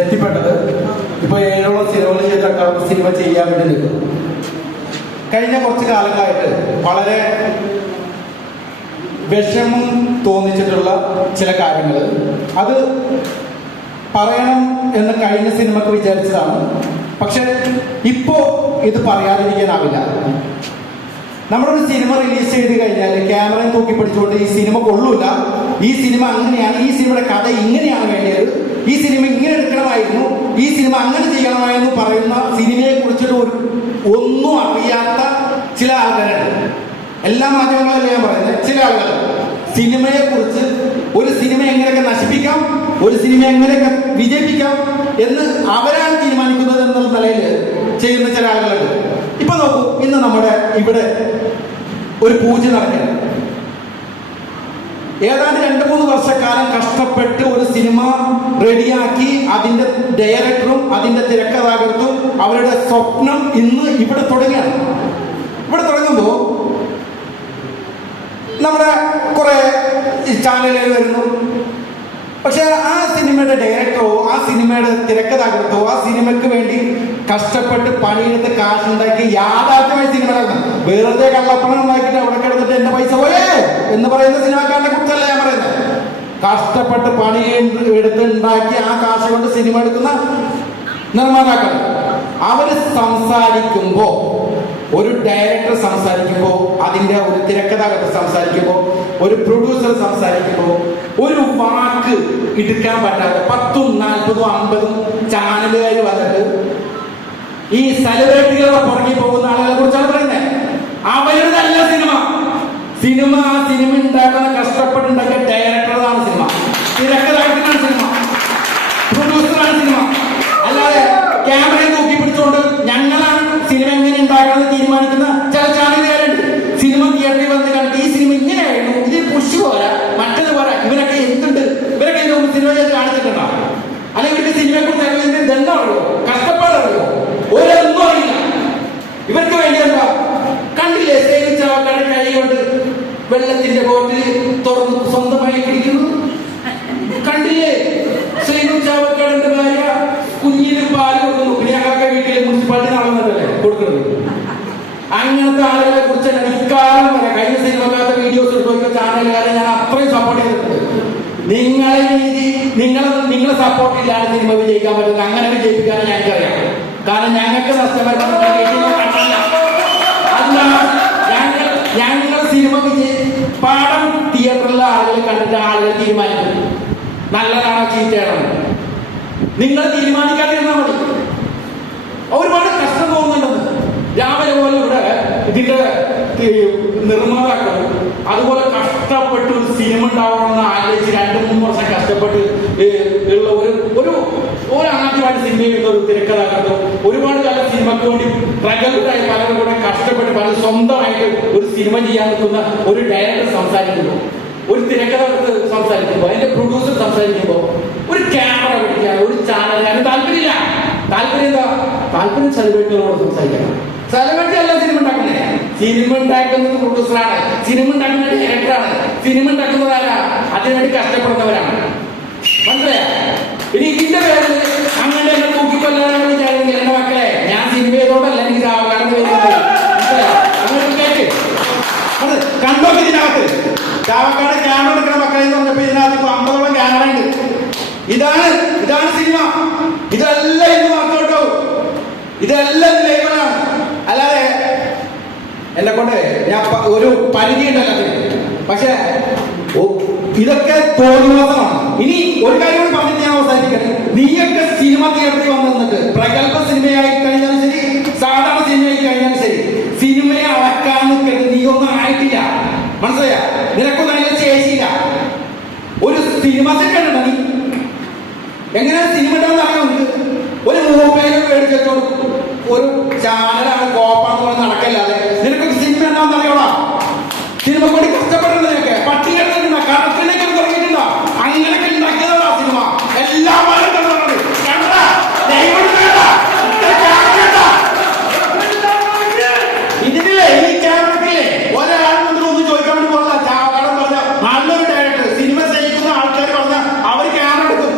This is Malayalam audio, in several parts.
എത്തിപ്പെട്ടത്. ഇപ്പോൾ 7ഓളം സിനിമകൾ ചെയ്തിട്ട് സിനിമ ചെയ്യാൻ വേണ്ടി നിൽക്കുന്നു. കഴിഞ്ഞ കുറച്ച് കാലങ്ങളായിട്ട് വളരെ വിഷമം തോന്നിച്ചിട്ടുള്ള ചില കാര്യങ്ങൾ അത് പറയണം എന്ന് കഴിഞ്ഞ സിനിമക്ക് വിചാരിച്ചതാണ്. പക്ഷെ ഇപ്പോൾ ഇത് പറയാതിരിക്കാനാവില്ല. നമ്മളൊരു സിനിമ റിലീസ് ചെയ്ത് കഴിഞ്ഞാൽ ക്യാമറയും തൂക്കി പിടിച്ചുകൊണ്ട് ഈ സിനിമ കൊള്ളൂല, ഈ സിനിമ അങ്ങനെയാണ്, ഈ സിനിമയുടെ കഥ ഇങ്ങനെയാണ് വേണ്ടിയത്, ഈ സിനിമ ഇങ്ങനെ എടുക്കണമായിരുന്നു, ഈ സിനിമ അങ്ങനെ ചെയ്യണമായിരുന്നു പറയുന്ന സിനിമയെ കുറിച്ചിട്ട് ഒന്നും അറിയാത്ത ചില ആൾക്കാരുണ്ട്. എല്ലാ മാധ്യമങ്ങളല്ല ഞാൻ പറയുന്നത്. ചില ആളുകൾ സിനിമയെ കുറിച്ച് ഒരു സിനിമ എങ്ങനെയൊക്കെ നശിപ്പിക്കാം, ഒരു സിനിമ എങ്ങനെയൊക്കെ വിജയിപ്പിക്കാം എന്ന് അവരാണ് തീരുമാനിക്കുന്നത് എന്നുള്ള നിലയിൽ ചെയ്യുന്ന ചില ആളുകളുണ്ട്. ഇപ്പൊ നോക്കൂ, ഇന്ന് നമ്മുടെ ഇവിടെ ഒരു പൂജ നടക്കുകയാണ്. ഏതാണ്ട് 2-3 വർഷക്കാലം കഷ്ടപ്പെട്ട് ഒരു സിനിമ റെഡിയാക്കി അതിന്റെ ഡയറക്ടറും അതിന്റെ തിരക്കഥാകൃത്തും അവരുടെ സ്വപ്നം ഇന്ന് ഇവിടെ തുടങ്ങിയാണ്. ഇവിടെ തുടങ്ങുമ്പോൾ നമ്മുടെ കുറെ ചാനലുകൾ വരുന്നു. പക്ഷെ ആ സിനിമയുടെ ഡയറക്ടറോ ആ സിനിമയുടെ തിരക്കഥാകൃത്തോ ആ സിനിമയ്ക്ക് വേണ്ടി കഷ്ടപ്പെട്ട് പണിയെടുത്ത് കാശുണ്ടാക്കി യാഥാർത്ഥ്യമായി സിനിമ വെറുതെ കള്ളപ്പണം ഉണ്ടാക്കിയിട്ട് അവിടെ കിടന്നിട്ട് എന്റെ പൈസ പോയേ എന്ന് പറയുന്ന സിനിമക്കാരനെ കുറിച്ചല്ല ഞാൻ പറയുന്നത്. കഷ്ടപ്പെട്ട് പണി എടുത്ത് ഉണ്ടാക്കി ആ കാശ് കൊണ്ട് സിനിമ എടുക്കുന്ന നിർമ്മാതാക്കൾ അവര് സംസാരിക്കുമ്പോ, ഒരു ഡയറക്ടർ സംസാരിക്കുമ്പോൾ, അതിന്റെ ഒരു തിരക്കഥാകൃത്ത് സംസാരിക്കുമ്പോൾ, ഒരു പ്രൊഡ്യൂസർ സംസാരിക്കുമ്പോൾ ഒരു വാക്ക് എടുക്കാൻ പറ്റാതെ 10, 40, 50 ചാനലുകാർ വന്നിട്ട് ഈ സെലിബ്രിറ്റികളുടെ പുറകെ പോകുന്ന ആളുകളെ കുറിച്ചാണ് പറയുന്നത്. അവരുടെതല്ല സിനിമ. സിനിമ ആ സിനിമ ഉണ്ടാക്കുന്ന കഷ്ടപ്പെട്ടുണ്ടാക്കിയ ഡയറക്ടറാണ് സിനിമ, തിരക്കഥാകൃത്തിനാണ് സിനിമ, പ്രൊഡ്യൂസറാണ് സിനിമ. അല്ലാതെ ക്യാമറയെ തൂക്കി പിടിച്ചുകൊണ്ട് ഞങ്ങളാണ് സിനിമ എങ്ങനെ ഉണ്ടാക്കണമെന്ന് തീരുമാനിക്കുന്ന ചില ചാനലുകാരുണ്ട്. സിനിമ തിയേറ്ററിൽ വന്ന് കണ്ടിട്ട് ഈ സിനിമ ഇങ്ങനെയായിരുന്നു, ഇതിൽ പുഷ് പോരാ, മറ്റത് പോരാ, ഇവരൊക്കെ എന്തുണ്ട്, ഇവരൊക്കെ ഇതിന് സിനിമ ചെയ്ത് കാണിച്ചിട്ടുണ്ടോ, അല്ലെങ്കിൽ ഇവർക്ക് സിനിമയെ കുറിച്ച് അറിയുന്നതിന് ദണ്ഡമറിയോ, കഷ്ടപ്പാടറിയോ, ഒരൊന്നും അറിയില്ല. ഇവർക്ക് വേണ്ടി എന്താ കണ്ടില്ലേ, സേവിച്ച ആൾക്കാരുടെ കൈ കൊണ്ട് വെള്ളത്തിന്റെ ബോട്ടിൽ തുറന്ന് സ്വന്തമായി കുടിക്കുന്നു. കണ്ടില്ലേ, ശ്രീനു ചാവക്കാടിന്റെ ഭാര്യ കുഞ്ഞിന് പാല് കൊടുക്കുന്നു. പിന്നെ ഞങ്ങളൊക്കെ വീട്ടിലെ മുനിസിപ്പാലിറ്റി നടന്നിട്ടല്ലേ കൊടുക്കുന്നത്. അങ്ങനത്തെ ആളുകളെ കുറിച്ച് ഇക്കാലം വരെ കഴിഞ്ഞ സിനിമക്കാരുടെ വീഡിയോസ് എടുത്ത് ചാനലുകാരെ ഞാൻ അത്രയും സപ്പോർട്ട് ചെയ്തിട്ടുണ്ട്. നിങ്ങളെ സപ്പോർട്ട് ഇല്ലാതെ സിനിമ വിജയിക്കാൻ പറ്റുന്നത്, അങ്ങനെ വിജയിപ്പിക്കാൻ ഞങ്ങൾക്കറിയാം. കാരണം ഞങ്ങൾക്ക് നഷ്ടപരിഹാരം ഞങ്ങൾ സിനിമ പാഠം തിയേറ്ററിലെ ആളുകൾ കണ്ടിട്ട് ആളുകൾ തീരുമാനിക്കും നല്ലതാണോ ചീത്തയാണോ. നിങ്ങൾ തീരുമാനിക്കാതിരുന്നാൽ മതി. ഒരുപാട് കഷ്ടം തോന്നുന്നുണ്ടെന്ന്. രാവിലെ പോലെ ഇവിടെ ഇതിന്റെ നിർമ്മാതാക്കൾ അതുപോലെ കഷ്ടപ്പെട്ട് ഒരു സിനിമ ഉണ്ടാവണമെന്ന് ആലോചിച്ച് 2-3 വർഷം കഷ്ടപ്പെട്ട് ഉള്ള ഒരു ആദ്യമായിട്ട് സിനിമ ചെയ്യുന്ന ഒരു തിരക്കഥാകൃത്തും ഒരുപാട് കാലം സിനിമയ്ക്ക് വേണ്ടി പ്രഗത്ഭരായ പലരും കൂടെ കഷ്ടപ്പെട്ട് പല സ്വന്തമായിട്ട് ഒരു സിനിമ ചെയ്യാൻ നിൽക്കുന്ന ഒരു ഡയറക്ടർ സംസാരിക്കുമ്പോൾ, ഒരു തിരക്കഥാകൃത്ത് സംസാരിക്കുമ്പോൾ, അതിന്റെ പ്രൊഡ്യൂസർ സംസാരിക്കുമ്പോൾ, ഒരു ക്യാമറ പിടിക്കാൻ ഒരു ചാനൽ അതിന് താല്പര്യമില്ല. താല്പര്യം എന്താ? താല്പര്യം സെലിബ്രിറ്റികളോട് സംസാരിക്കണം. സെലിബ്രിറ്റി അല്ല സിനിമ ഉണ്ടാക്കുന്നത്. സിനിമ ഉണ്ടാക്കുന്നത് പ്രൊഡ്യൂസറാണ്, സിനിമ ഉണ്ടാക്കുന്ന ഡയറക്ടറാണ്, സിനിമ ഉണ്ടാക്കുന്നതല്ല, അതിനുവേണ്ടി കഷ്ടപ്പെടുന്നവരാണ്. മനസ്സിലായ? ഇനി ഇതിന്റെ പേരിൽ അങ്ങനെ എന്നെ തൂക്കിക്കൊല്ലാനാണ് വിചാരിക്കുന്നത്. എന്റെ മക്കളെ, ഞാൻ സിനിമ ചെയ്തോണ്ടല്ല എനിക്ക് ചാവക്കാടെന്ന് വരുന്നത്. അങ്ങനെ കേട്ട് കണ്ടോ? ഇതിനകത്ത് ചാവക്കാട് ക്യാമറ എടുക്കുന്ന മക്കളെ എന്ന് പറഞ്ഞപ്പോ ഇതിനകത്ത് 50ഓളം ക്യാമറ ഉണ്ട്. ഇതാണ് സിനിമ. ഇതെല്ലാം ഇന്ന് വർക്കൗട്ടോ, ഇതെല്ലാം ലൈവലാണ്. അല്ലാതെ എന്നെ കൊണ്ട് ഞാൻ ഒരു പരിധി ഉണ്ടല്ലോ. പക്ഷെ ഇതൊക്കെ തോന്നുവാസമാണ്. ഇനി ഒരു കാര്യം കൂടി പറഞ്ഞിട്ട് ഞാൻ അവസാനിക്കട്ടെ. നീയൊക്കെ സിനിമ തിയേറ്ററിൽ വന്നിട്ട് പ്രഗത്ഭ സിനിമയായി കഴിഞ്ഞാലും ശരി, സാധാരണ സിനിമയായി കഴിഞ്ഞാലും ശരി, സിനിമയെ അളക്കാൻ നിൽക്കരുത്. നീ ഒന്നും ആയിട്ടില്ല. മനസ്സിലായ? നിനക്കൊന്നും അതിനെ ശേഷിയില്ല. ഒരു സിനിമ സെറ്റ് ഉണ്ടോ നീ? എങ്ങനെ സിനിമ ഉണ്ടാവുന്ന അറിയാം. ഒരു മൊബൈലും മേടിച്ചോ, ഒരു ചാനലാണ് കോപ്പാന്ന് പറഞ്ഞ് നടക്കല്ലാതെ നിനക്കൊരു സിനിമ ഉണ്ടാവുന്ന അറിയോടാ? സിനിമ കൊണ്ട് കഷ്ടപ്പെട്ടുള്ളതൊക്കെ പട്ടികടന്നിട്ടുണ്ടോ, കടത്തിലേക്ക് തുടങ്ങിയിട്ടുണ്ടോ? അങ്ങനെയൊക്കെ ഉണ്ടാക്കിയതാ സിനിമ. എല്ലാവരും ഇതില്ലേ ഈ ക്യാമറക്കില്ലേ ഒരാൾ ഒന്നും ചോദിക്കാൻ വേണ്ടി പോകാം. ചാവക്കാടൻ പറഞ്ഞ നല്ലൊരു ഡയറക്ടർ സിനിമ ചെയ്യിക്കുന്ന ആൾക്കാർ പറഞ്ഞ അവർ ക്യാമറ എടുക്കും.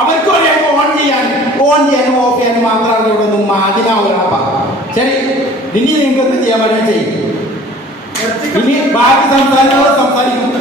അവർക്കും അറിയാം ഓൺ ചെയ്യാനും ഓഫ് ചെയ്യാനും മാത്രമാണ് ഇവിടെ ഒന്നും മാതിനാവൂലപ്പ. ശരി, ഇനി നിങ്ങൾക്ക് എന്ത് ചെയ്യാൻ പറ്റാൻ ചെയ്യും. ഇനി ബാക്കി സംസാരിക്കും.